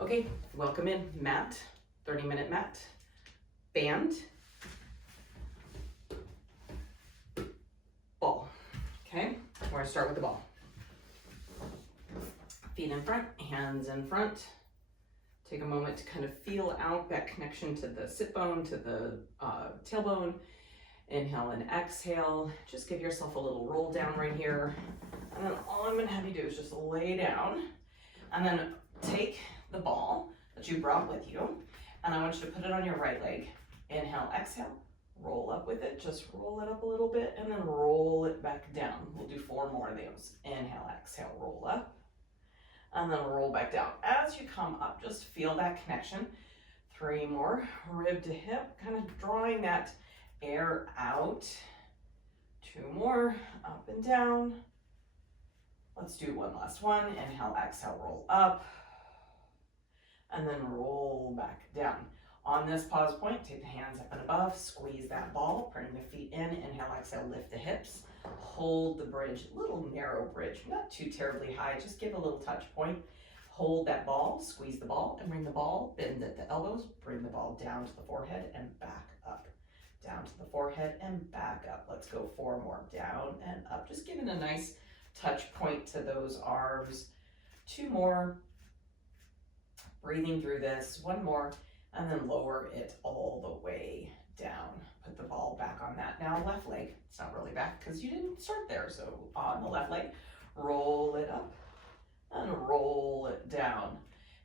Okay, welcome in, mat, 30-minute mat, band, ball. Okay, we're gonna start with the ball. Feet in front, hands in front. Take a moment to kind of feel out that connection to the sit bone, to the tailbone. Inhale and exhale. Just give yourself a little roll down right here. And then all I'm gonna have you do is just lay down and then take the ball that you brought with you, and I want you to put it on your right leg. Inhale, exhale, roll up with it. Just roll it up a little bit and then roll it back down. We'll do 4 more of those. Inhale, exhale, roll up, and then roll back down. As you come up, just feel that connection. 3 more, rib to hip, kind of drawing that air out. 2 more, up and down. Let's do one last one. Inhale, exhale, roll up, and then roll back down. On this pause point, take the hands up and above, squeeze that ball, bring the feet in, inhale, exhale, lift the hips, hold the bridge, little narrow bridge, not too terribly high, just give a little touch point. Hold that ball, squeeze the ball, and bring the ball, bend at the elbows, bring the ball down to the forehead and back up. Down to the forehead and back up. Let's go 4 more, down and up. Just giving a nice touch point to those arms. 2 more. Breathing through this, 1 more, and then lower it all the way down. Put the ball back on that. Now left leg, it's not really back because you didn't start there. So on the left leg, roll it up and roll it down.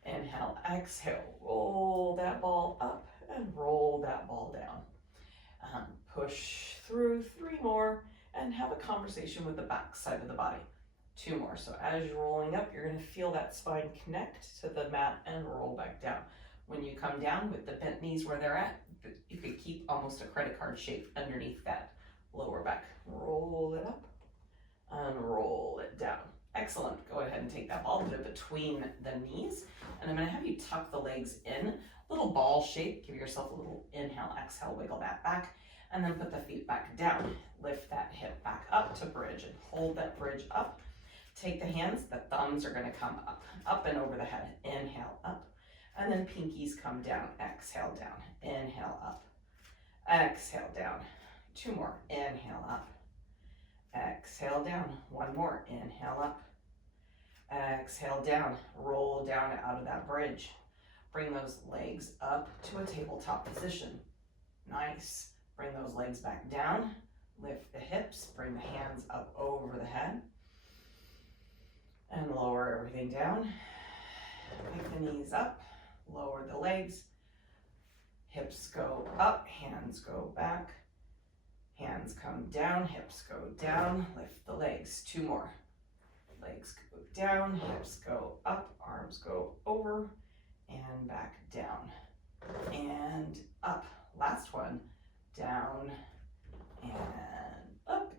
Inhale, exhale, roll that ball up and roll that ball down. Push through 3 more and have a conversation with the back side of the body. 2 more. So as you're rolling up, you're going to feel that spine connect to the mat and roll back down. When you come down with the bent knees where they're at, you could keep almost a credit card shape underneath that lower back. Roll it up and roll it down. Excellent. Go ahead and take that ball, put it between the knees, and I'm going to have you tuck the legs in, little ball shape. Give yourself a little inhale, exhale, wiggle that back, and then put the feet back down. Lift that hip back up to bridge and hold that bridge up. Take the hands, the thumbs are going to come up and over the head. Inhale, up, and then pinkies come down. Exhale, down. Inhale, up. Exhale, down. 2 more. Inhale, up. Exhale, down. 1 more. Inhale, up. Exhale, down. Roll down out of that bridge. Bring those legs up to a tabletop position. Nice. Bring those legs back down. Lift the hips. Bring the hands up over the head. And lower everything down. Pick the knees up, lower the legs. Hips go up, hands go back. Hands come down, hips go down. Lift the legs. 2 more. Legs go down, hips go up, arms go over, and back down. And up. Last one. Down and up.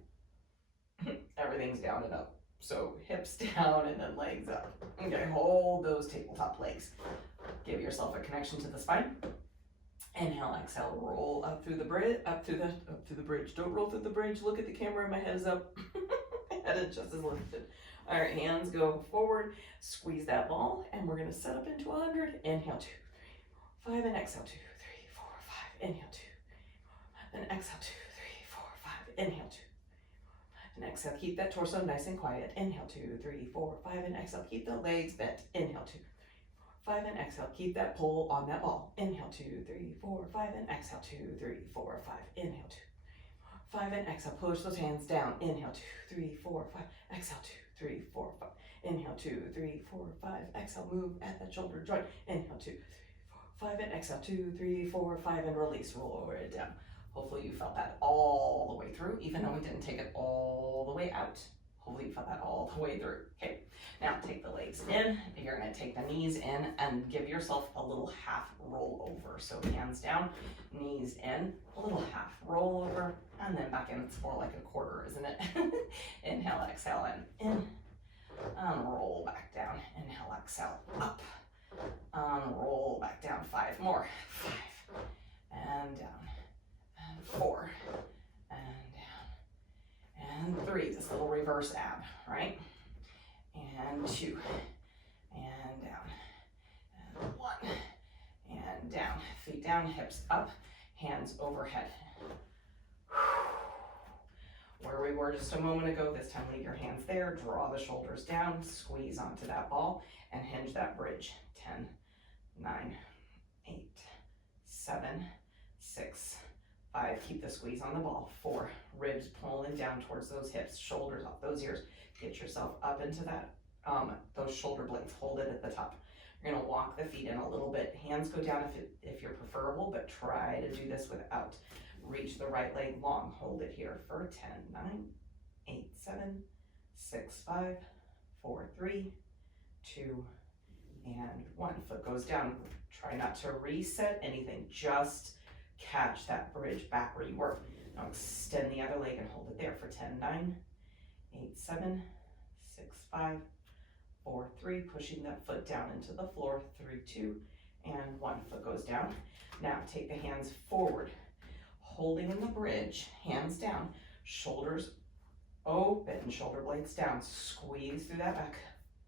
Everything's down and up. So hips down and then legs up. Okay, hold those tabletop legs. Give yourself a connection to the spine. Inhale, exhale, roll up through the bridge, up through the bridge. Don't roll through the bridge. Look at the camera, my head is up. My head is just as lifted. All right, hands go forward. Squeeze that ball, and we're gonna set up into 100. Inhale, 2, 3, 4, 5, and exhale, 2, 3, 4, 5. Inhale, 2, 3, 4, and exhale, 2, 3, 4, 5. Inhale, 2. And exhale, keep that torso nice and quiet. Inhale, 2, 3, 4, 5, and exhale, keep the legs bent. Inhale, 2, 3, 4, 5, and exhale, keep that pull on that ball. Inhale, 2, 3, 4, 5, and exhale, 2, 3, 4, 5. Inhale, 2, 3, 4, 5, and exhale, push those hands down. Inhale, 2, 3, 4, 5, exhale, 2, 3, 4, 5. Inhale, 2, 3, 4, 5, exhale, move at that shoulder joint. Inhale, 2, 3, 4, 5, and exhale, 2, 3, 4, 5, and release, roll it down. Hopefully you felt that all the way through, even though we didn't take it all the way out. Hopefully you felt that all the way through. Okay, now take the legs in. You're gonna take the knees in and give yourself a little half roll over. So hands down, knees in, a little half roll over, and then back in. It's more like a quarter, isn't it? Inhale, exhale, and roll back down. Inhale, exhale, up, roll back down. 5 more. 5, and down. 4, and down, and 3, this little reverse ab, right? And 2, and down, and down, hips up, hands overhead. Where we were just a moment ago, this time leave your hands there, draw the shoulders down, squeeze onto that ball, and hinge that bridge. 10, 9, 8, 7, 6, 5, keep the squeeze on the ball. 4, ribs pulling down towards those hips, shoulders off those ears. Get yourself up into that, those shoulder blades, hold it at the top. You're gonna walk the feet in a little bit. Hands go down if you're preferable, but try to do this without. Reach the right leg long, hold it here for 10, 9, 8, 7, 6, 5, 4, 3, 2, and 1. Foot goes down. Try not to reset anything, just catch that bridge back where you were. Now extend the other leg and hold it there for 10, 9, 8, 7, 6, 5, 4, 3, pushing that foot down into the floor, 3, 2, and 1. Foot goes down. Now take the hands forward, holding in the bridge, hands down, shoulders open, shoulder blades down, squeeze through that back,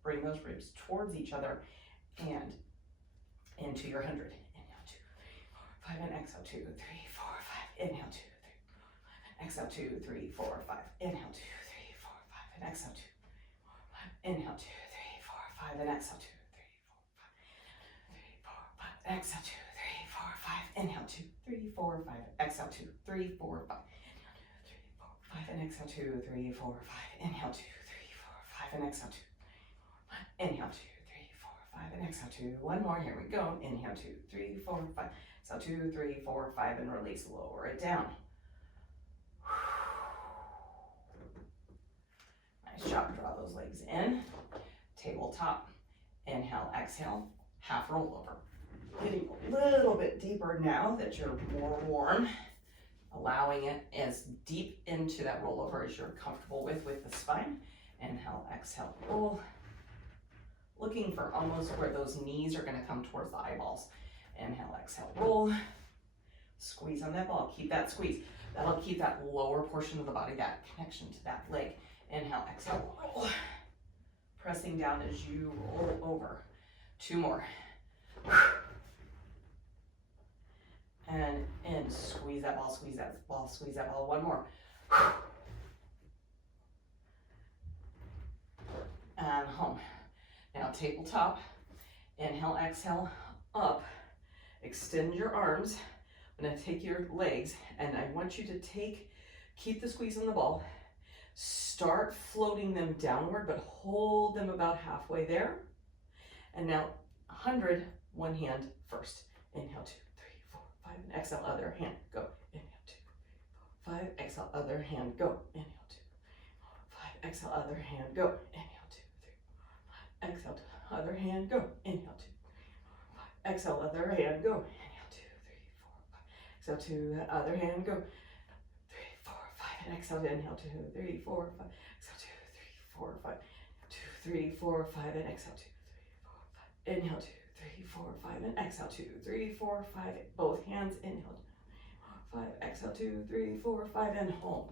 bring those ribs towards each other, and into your 100. Inhale, 2, 3, 4, 5, and exhale, 2, 3, 4, 5, inhale, 2, 3, 4, 5, exhale, 2, 3, 4, 5, inhale, 2, 3, 4, 5, and exhale, 2, 3, 4, 5, inhale, 2, 3, 4, 5, and exhale, 2, 3, 4, 5, 3, 4, 5, exhale, 2, 3, 4, 5, inhale, 2, 3, 4, 5, exhale, 2, 3, 4, 5, 5, and exhale, 2, 3, 4, 5, inhale, 2, 3, 4, 5, and exhale, 2, 3, 4, 5, inhale, 2, 3, 4, 5, and exhale, 2, 1 more, here we go, inhale, 2, 3, 4, 5, exhale, 2, 3, 4, 5, and release, lower it down. Nice job, draw those legs in, tabletop, inhale, exhale, half roll over. Getting a little bit deeper now that you're more warm, allowing it as deep into that rollover as you're comfortable with the spine. Inhale, exhale, roll. Looking for almost where those knees are gonna come towards the eyeballs. Inhale, exhale, roll. Squeeze on that ball, keep that squeeze. That'll keep that lower portion of the body, that connection to that leg. Inhale, exhale, roll. Pressing down as you roll over. 2 more. And in, squeeze that ball, squeeze that ball, squeeze that ball. 1 more. And home. Now tabletop, inhale, exhale, up. Extend your arms. I'm gonna take your legs and I want you to keep the squeeze on the ball. Start floating them downward, but hold them about halfway there. And now 100, one hand first. Inhale, 2, 3, 4, 5, and exhale, other hand, go. Inhale, 2, 3, 4, 5, exhale, other hand, go. Inhale, 2, 3, 4, 5, exhale, other hand, go. Inhale, 2, 3, 4, 5, exhale, other hand, go. Inhale, 2, 3, 4, 5, exhale, other hand, go. Inhale, 2, 3, 4, 5, exhale, to that other hand, go. 3, 4, 5, and exhale, inhale, 2, 3, 4, 5, exhale, 2, 3, 4, 5, 2, 3, 4, 5, and exhale, 2, 3, 4, 5, inhale, 2, 3, 4, 5, and exhale, 2, 3, 4, 5, both hands, inhale, 2, 3, 4, 5, exhale, 2, 3, 4, 5, and home.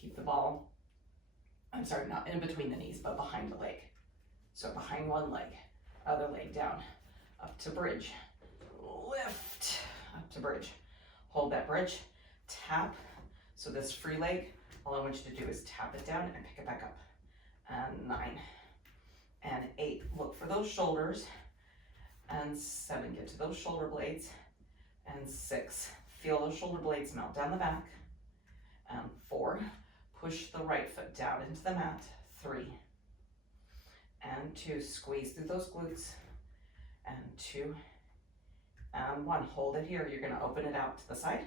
Keep the ball, I'm sorry, not in between the knees, but behind the leg. So behind one leg, other leg down, up to bridge, lift, up to bridge. Hold that bridge, tap. So this free leg, all I want you to do is tap it down and pick it back up. And 9, and 8, look for those shoulders. And 7, get to those shoulder blades. And 6, feel those shoulder blades melt down the back. And 4, push the right foot down into the mat. 3, and 2, squeeze through those glutes. And 2, and 1, hold it here. You're gonna open it out to the side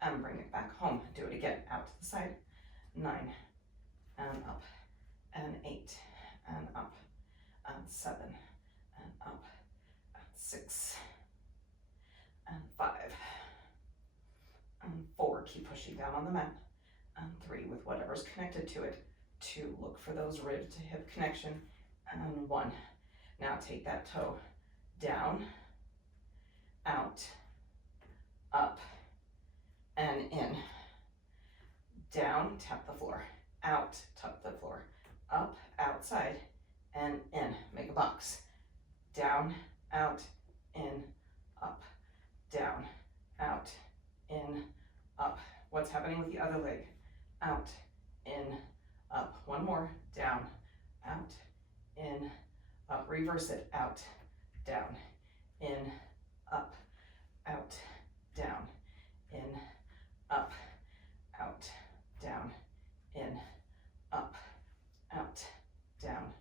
and bring it back home. Do it again, out to the side. 9, and up, and 8, and up, and 7, and up, and 6, and 5, and 4, keep pushing down on the mat, and 3, with whatever's connected to it. 2, look for those rib to hip connection, and 1. Now take that toe down, out, up, and in. Down, tap the floor, out, tap the floor, up, outside, and in. Make a box. down, out, in, up, down, out, in, up. What's happening with the other leg? Out, in, up. One more, down, out, in, up. Reverse it, out, down, in, up, out, down, in, up, out, down, in, up, out, down,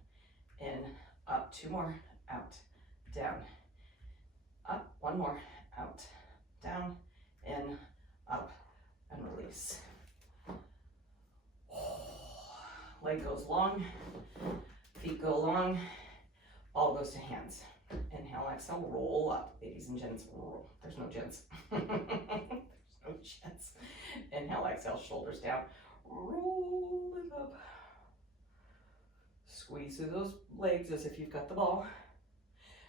in, up. Two more, out, down, up. One more, out, down, in, up, and release. Leg goes long, feet go long, ball goes to hands. Inhale, exhale, roll up. Ladies and gents, roll. There's no gents. There's no gents. Inhale, exhale, shoulders down. Roll it up. Squeeze through those legs as if you've got the ball.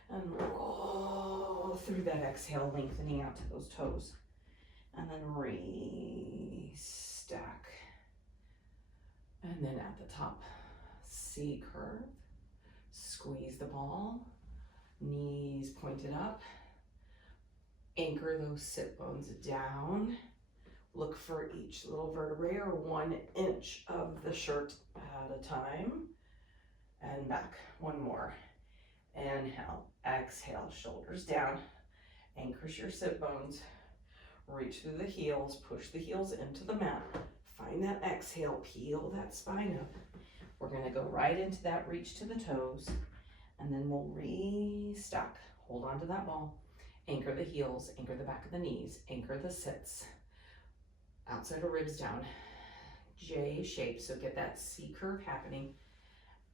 And roll through that exhale, lengthening out to those toes. And then re-stack. And then at the top, C curve. Squeeze the ball. Knees pointed up. Anchor those sit bones down. Look for each little vertebrae or 1 inch of the shirt at a time. And back. One more. Inhale, exhale, shoulders down. Anchors your sit bones. Reach through the heels, push the heels into the mat. Find that exhale, peel that spine up. We're gonna go right into that reach to the toes, and then we'll restock. Hold on to that ball. Anchor the heels, anchor the back of the knees, anchor the sits. Outside of ribs down. J shape, so get that C curve happening.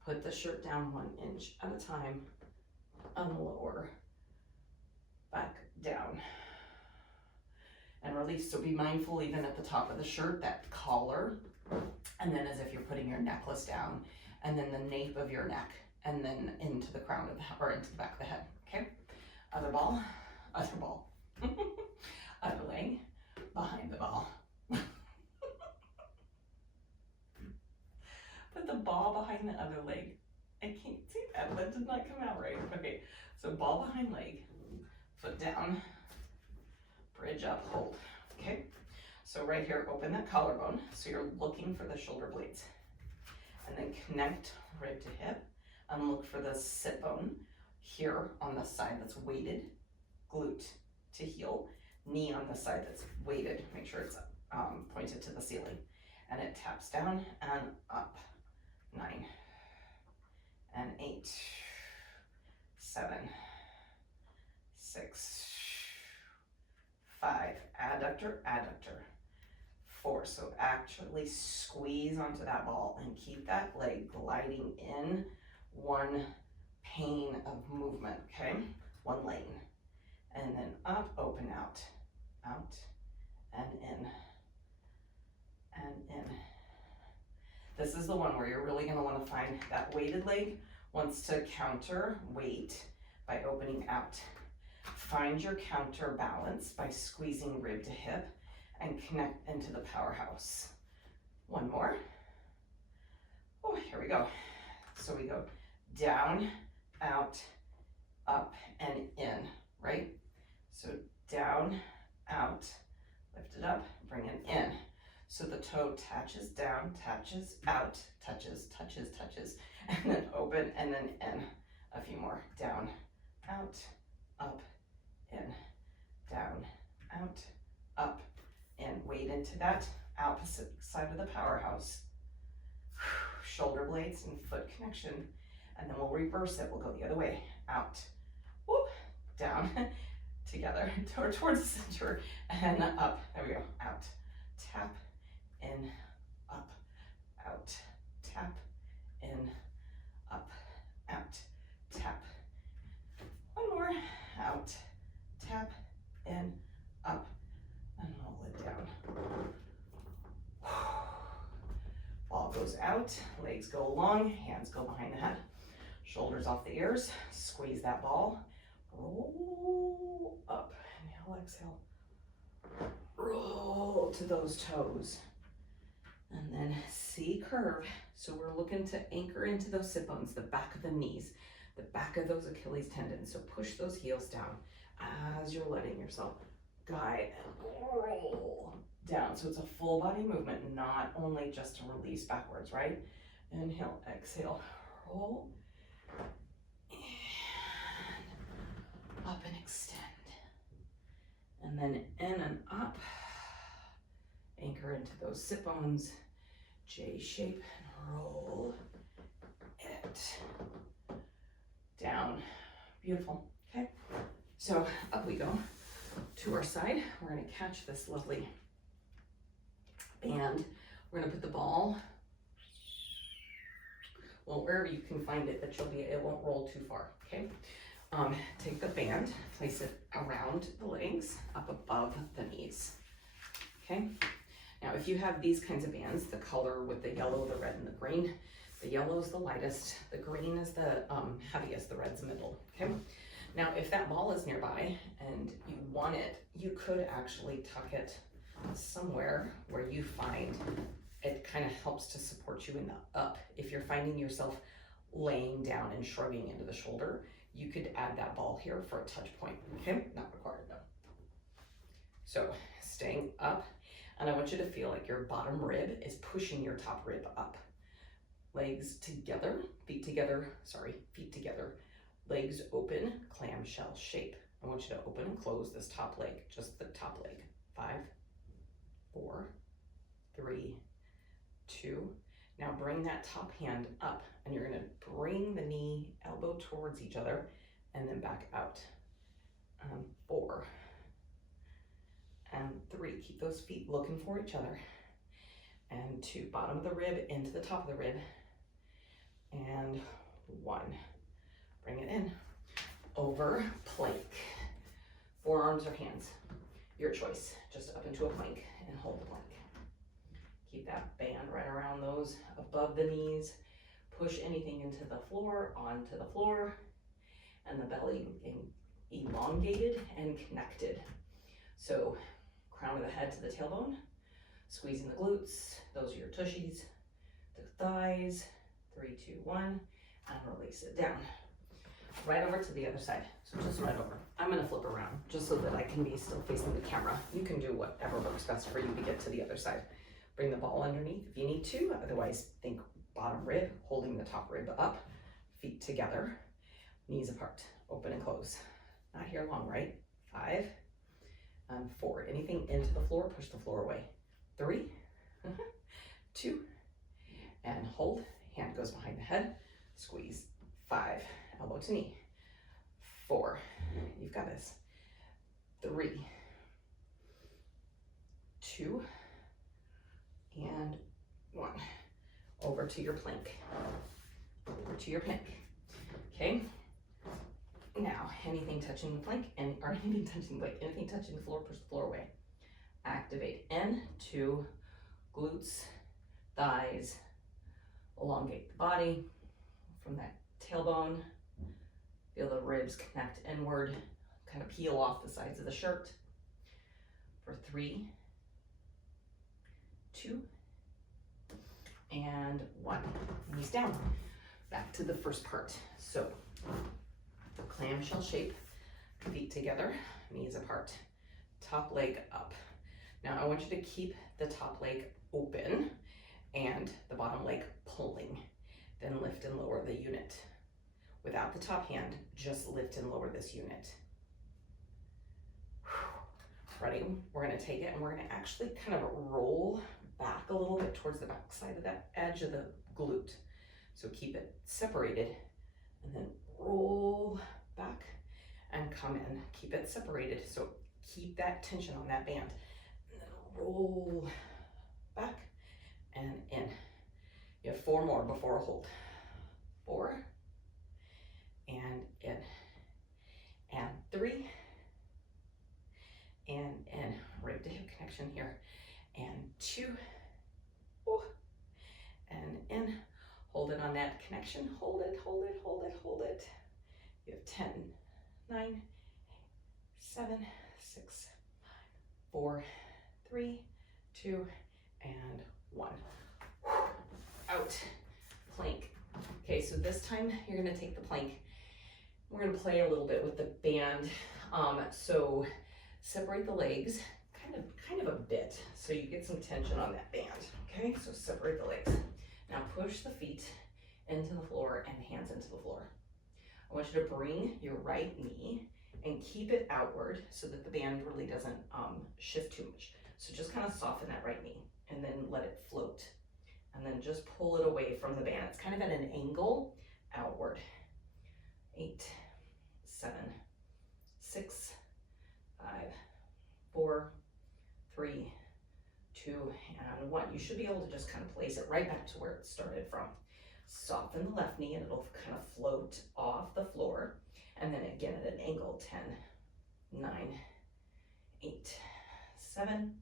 Put the shirt down 1 inch at a time. Unlower. Back down. And release, so be mindful even at the top of the shirt, that collar, and then as if you're putting your necklace down, and then the nape of your neck, and then into the crown of the, or into the back of the head, okay? Other ball, other leg, behind the ball. Put the ball behind the other leg. I can't see that did not come out right. Okay, so ball behind leg, foot down, bridge up, hold, okay? So right here, open that collarbone, so you're looking for the shoulder blades. And then connect rib to hip, and look for the sit bone here on the side that's weighted, glute to heel, knee on the side that's weighted, make sure it's pointed to the ceiling. And it taps down and up, 9, and 8, 7, 6, 5, adductor, adductor, 4, so actually squeeze onto that ball and keep that leg gliding in one pane of movement, okay? One lane, and then up, open out, out, and in, and in. This is the one where you're really gonna wanna find that weighted leg wants to counter weight by opening out. Find your counterbalance by squeezing rib to hip and connect into the powerhouse. One more. Oh, here we go. So we go down, out, up, and in, right? So down, out, lift it up, bring it in. So the toe touches down, touches out, touches, touches, touches, and then open, and then in. A few more. Down, out, up, in, down, out, up, in. Weight into that opposite side of the powerhouse. Shoulder blades and foot connection. And then we'll reverse it. We'll go the other way. Out, whoop, down, together, towards the center, and up. There we go. Out, tap, in, up, out, tap, in, up, out, tap. One more. Out, tap, in, up, and roll it down. Ball goes out, legs go long, hands go behind the head, shoulders off the ears, squeeze that ball, roll up, inhale, exhale, roll to those toes, and then C curve. So we're looking to anchor into those sit bones, the back of the knees. the back of those Achilles tendons. So push those heels down as you're letting yourself guide and roll down. So it's a full body movement, not only just to release backwards, right? Inhale, exhale, roll, and up and extend. And then in and up, anchor into those sit bones, J shape, and roll it down. Beautiful. Okay, so up we go to our side. We're going to catch this lovely band. We're going to put the ball, well, wherever you can find it, that it won't roll too far. Okay, take the band, place it around the legs, up above the knees. Okay, now if you have these kinds of bands, the color with the yellow, the red, and the green, the yellow is the lightest, the green is the heaviest, the red's the middle. Okay, now if that ball is nearby and you want it, you could actually tuck it somewhere where you find it kind of helps to support you in the up. If you're finding yourself laying down and shrugging into the shoulder, you could add that ball here for a touch point. Okay, not required though. So staying up, and I want you to feel like your bottom rib is pushing your top rib up. Legs together, feet together, legs open, clamshell shape. I want you to open and close this top leg, just the top leg. 5, 4, 3, 2. Now bring that top hand up, and you're gonna bring the knee, elbow towards each other, and then back out. 4 and 3. Keep those feet looking for each other. And 2, bottom of the rib into the top of the rib. And 1. Bring it in. Over plank. Forearms or hands, your choice. Just up into a plank and hold the plank. Keep that band right around those above the knees. Push anything into the floor, onto the floor, and the belly elongated and connected. So crown of the head to the tailbone, squeezing the glutes. Those are your tushies, the thighs. 3, 2, 1, and release it down. Right over to the other side. So just right over. I'm gonna flip around just so that I can be still facing the camera. You can do whatever works best for you to get to the other side. Bring the ball underneath if you need to. Otherwise, think bottom rib, holding the top rib up, feet together, knees apart, open and close. Not here long, right? 5 and 4. Anything into the floor, push the floor away. 3, 2, and hold. Hand goes behind the head, squeeze. 5, elbow to knee. 4, you've got this. 3, 2, and 1. Over to your plank. Over to your plank. Okay. Now, anything touching the plank or anything touching the floor, push the floor away. Activate in to glutes, thighs. Elongate the body from that tailbone. Feel the ribs connect inward, kind of peel off the sides of the shirt. For 3, 2, and 1. Knees down. Back to the first part. So, clamshell shape, feet together, knees apart, top leg up. Now I want you to keep the top leg open and the bottom leg pulling. Then lift and lower the unit. Without the top hand, just lift and lower this unit. Ready? We're gonna take it and we're gonna actually kind of roll back a little bit towards the back side of that edge of the glute. So keep it separated and then roll back and come in. Keep it separated. So keep that tension on that band. And then roll back and in. You have 4 more before a hold. 4 and in. And 3 and in. Rib to hip connection here. And 2 and in. Hold it on that connection. Hold it, hold it, hold it, hold it. You have 10, 9, 7, 6, 5, 4, 3, 2, and 1. Out. Plank. Okay, so this time you're gonna take the plank We're gonna play a little bit with the band. So separate the legs, kind of a bit, so you get some tension on that band, okay? So separate the legs. Now push the feet into the floor and hands into the floor. I want you to bring your right knee and keep it outward so that the band really doesn't shift too much. So just kind of soften that right knee and then let it float. And then just pull it away from the band. It's kind of at an angle outward. 8, 7, 6, 5, 4, 3, 2, and 1. You should be able to just kind of place it right back to where it started from. Soften the left knee and it'll kind of float off the floor. And then again at an angle, 10, 9, 8, 7,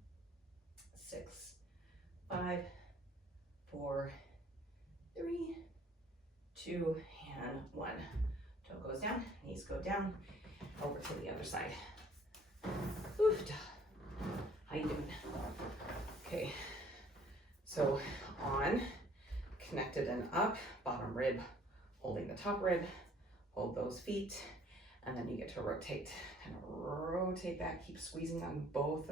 6, 5, 4, 3, 2, and 1. Toe goes down, knees go down, over to the other side. Oof. How you doing? Okay, so on, connected and up, bottom rib, holding the top rib, hold those feet, and then you get to rotate. Kind of rotate back, keep squeezing on both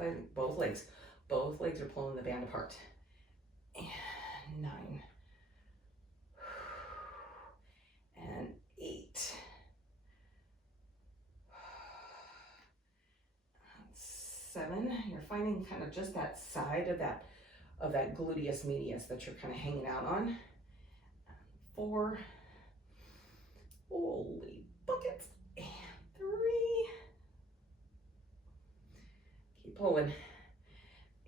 legs. Both legs are pulling the band apart. And 9, and 8, 7. You're finding kind of just that side of that gluteus medius that you're kind of hanging out on. 4, holy buckets, and 3. Keep pulling.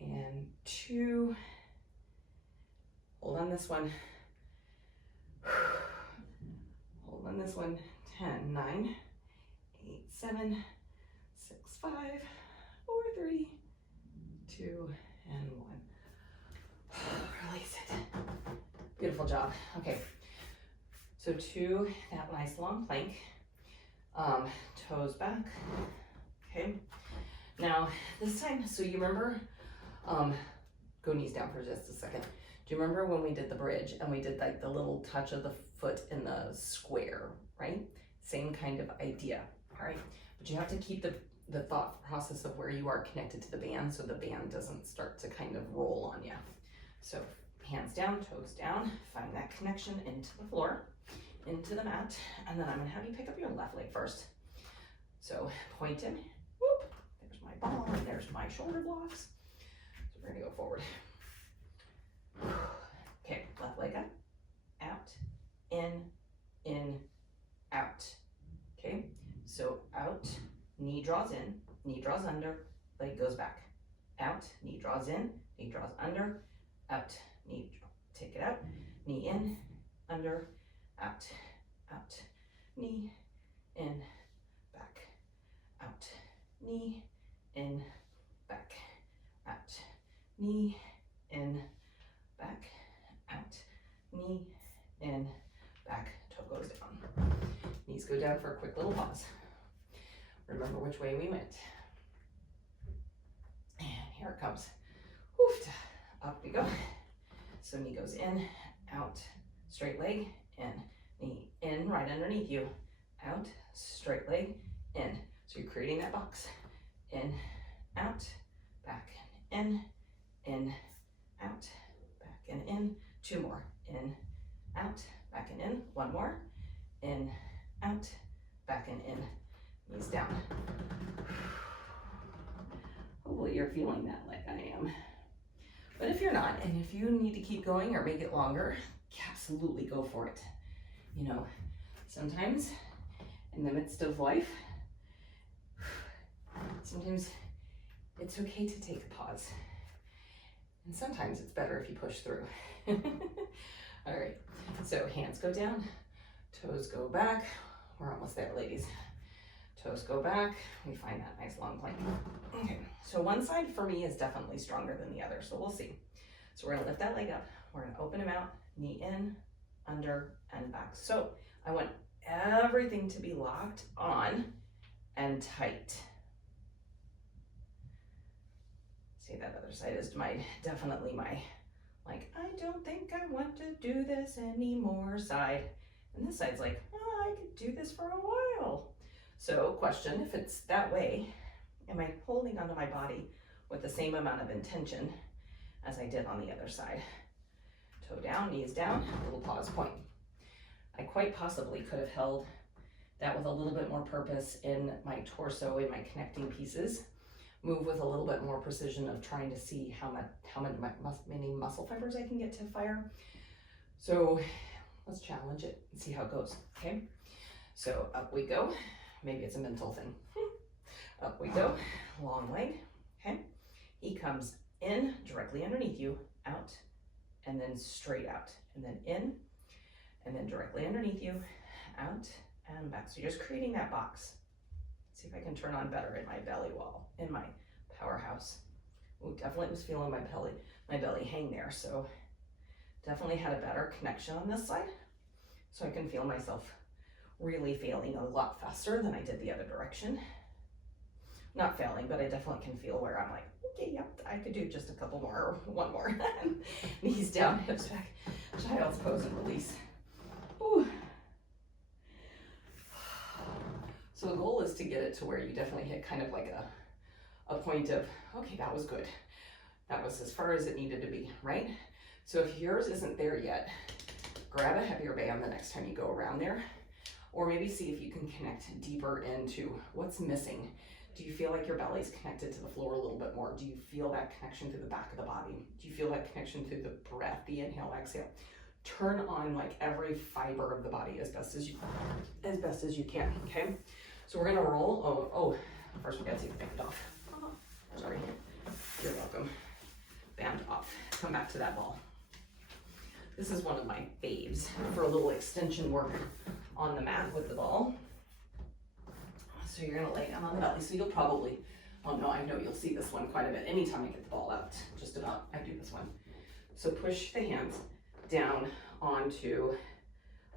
And 2. Hold on this one. Hold on this one. 10, 9, 8, 7, 6, 5, 4, 3, 2, and 1. Release it. Beautiful job. Okay. So to that nice long plank, toes back. Okay. Now this time, so you remember, go knees down for just a second. Do you remember when we did the bridge and we did like the little touch of the foot in the square, right? Same kind of idea, all right? But you have to keep the thought process of where you are connected to the band so the band doesn't start to kind of roll on you. So hands down, toes down, find that connection into the floor, into the mat, and then I'm gonna have you pick up your left leg first. So point in, whoop, there's my ball, and there's my shoulder blocks. So we're gonna go forward. Okay, left leg up, out, in, out. Okay, so out, knee draws in, knee draws under, leg goes back. Out, knee draws in, knee draws under, out, knee, take it out, knee in, under, out, out, knee, in, back, out, knee, in, back, out, knee, in, back, out, knee, in, back, toe goes down. Knees go down for a quick little pause. Remember which way we went. And here it comes. Oof, up we go. So knee goes in, out, straight leg, in, knee in, right underneath you, out, straight leg, in. So you're creating that box. In, out, back, in, out, back and in. 2 more. In, out, back and in. 1 more. In, out, back and in. Knees down. Hopefully you're feeling that like I am. But if you're not, and if you need to keep going or make it longer, absolutely go for it. You know, sometimes in the midst of life, sometimes it's okay to take a pause. And sometimes it's better if you push through. All right, so hands go down, toes go back. We're almost there, ladies. Toes go back, we find that nice long plank. Okay, so one side for me is definitely stronger than the other, so we'll see. So we're gonna lift that leg up, we're gonna open him out, knee in, under, and back. So I want everything to be locked on and tight. See, that other side is definitely my, like, I don't think I want to do this anymore side. And this side's like, oh, I could do this for a while. So question, if it's that way, am I holding onto my body with the same amount of intention as I did on the other side? Toe down, knees down, little pause point. I quite possibly could have held that with a little bit more purpose in my torso, in my connecting pieces. Move with a little bit more precision of trying to see how many muscle fibers I can get to fire. So let's challenge it and see how it goes, okay? So up we go. Maybe it's a mental thing. Up we go, long leg, okay? He comes in, directly underneath you, out, and then straight out, and then in, and then directly underneath you, out, and back. So you're just creating that box. See if I can turn on better in my belly wall, in my powerhouse. Ooh, definitely was feeling my belly hang there, so definitely had a better connection on this side. So I can feel myself really failing a lot faster than I did the other direction. Not failing, but I definitely can feel where I'm like, okay, yep, I could do just a couple more, or one more. Knees down, hips back, child's pose and release. Ooh. So the goal is to get it to where you definitely hit kind of like a point of, okay, that was good. That was as far as it needed to be, right? So if yours isn't there yet, grab a heavier band the next time you go around there, or maybe see if you can connect deeper into what's missing. Do you feel like your belly's connected to the floor a little bit more? Do you feel that connection through the back of the body? Do you feel that connection through the breath, the inhale, exhale? Turn on like every fiber of the body as best as you can, okay? So we're gonna roll, first we gotta take the band off. Sorry, you're welcome. Band off, come back to that ball. This is one of my faves for a little extension work on the mat with the ball. So you're gonna lay down on the belly. So you'll probably, oh no, I know you'll see this one quite a bit. Anytime I get the ball out, just about, I do this one. So push the hands down onto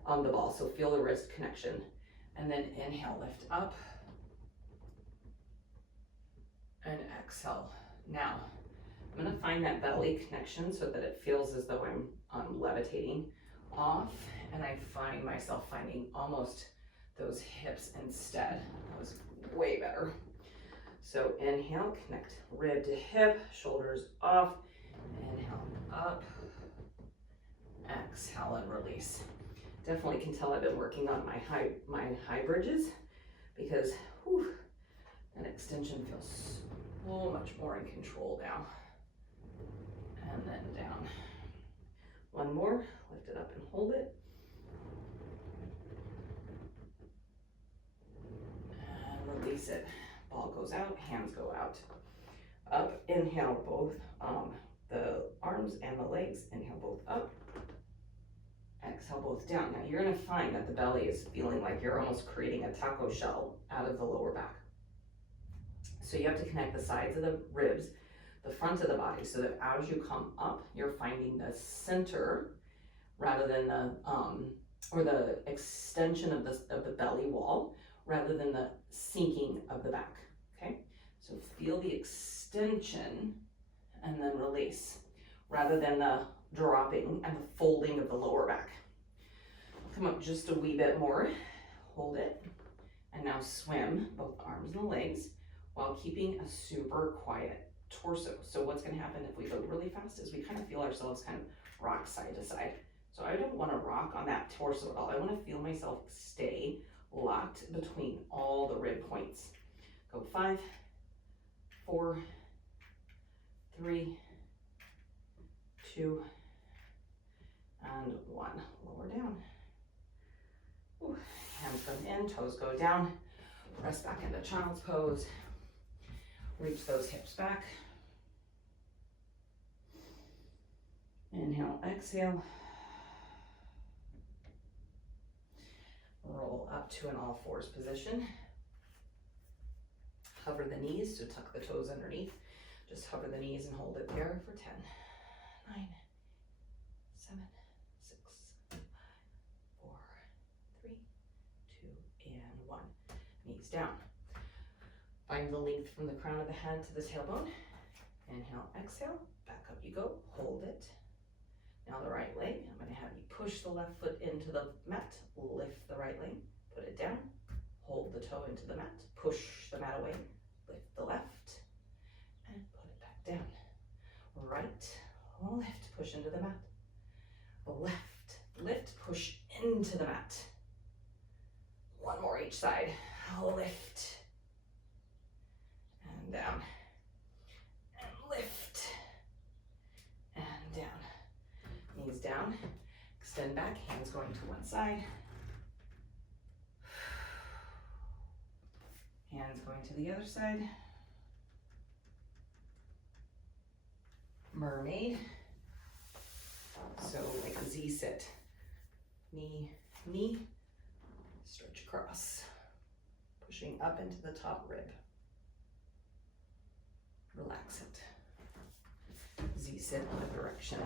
the ball. So feel the wrist connection. And then inhale, lift up. And exhale. Now, I'm gonna find that belly connection so that it feels as though I'm levitating off. And I find myself finding almost those hips instead. That was way better. So inhale, connect rib to hip, shoulders off. Inhale, up. Exhale and release. Definitely can tell I've been working on my high bridges because that extension feels so much more in control now. And then down. One more, lift it up and hold it. Release it. Ball goes out, hands go out. Up, inhale both the arms and the legs. Inhale both up. Exhale both down. Now you're gonna find that the belly is feeling like you're almost creating a taco shell out of the lower back. So you have to connect the sides of the ribs, the front of the body, so that as you come up, you're finding the center rather than the or the extension of the belly wall rather than the sinking of the back, okay? So feel the extension and then release, rather than the dropping and the folding of the lower back. Come up just a wee bit more, hold it, and now swim both arms and legs while keeping a super quiet torso. So what's gonna happen if we go really fast is we kind of feel ourselves kind of rock side to side. So I don't wanna rock on that torso at all. I wanna feel myself stay locked between all the rib points. Go 5, 4, 3, 2, and 1. Lower down. Ooh. Hands come in, toes go down. Press back into child's pose. Reach those hips back. Inhale, exhale. Roll up to an all fours position. Hover the knees, so tuck the toes underneath. Just hover the knees and hold it there for 10, 9, 7, 6, 5, 4, 3, 2, and 1. Knees down. Find the length from the crown of the head to the tailbone. Inhale, exhale, back up you go, hold it. Now the right leg, I'm gonna have you push the left foot into the mat, lift the right leg, put it down, hold the toe into the mat, push the mat away, lift the left, and put it back down. Right, lift, push into the mat. Left, lift, push into the mat. One more each side. Lift, and down, and lift, and down. Knees down, extend back, hands going to one side. Hands going to the other side. Mermaid. So like a Z sit. Knee, knee, stretch across. Pushing up into the top rib. Relax it. Z sit in the direction.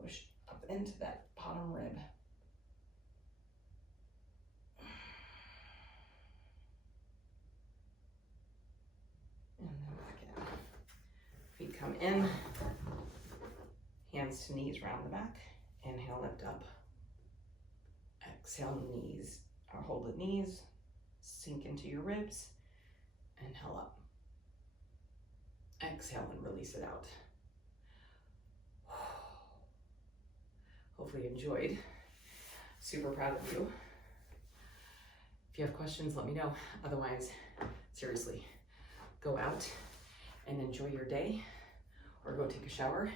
Push up into that bottom rib. And then back in. Feet come in. Hands to knees round the back. Inhale, lift up. Exhale, knees, or hold at knees. Sink into your ribs. Inhale up. Exhale and release it out. Hopefully you enjoyed. Super proud of you. If you have questions, let me know. Otherwise, seriously, go out and enjoy your day, or go take a shower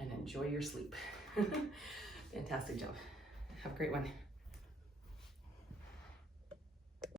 and enjoy your sleep. Fantastic job. Have a great one.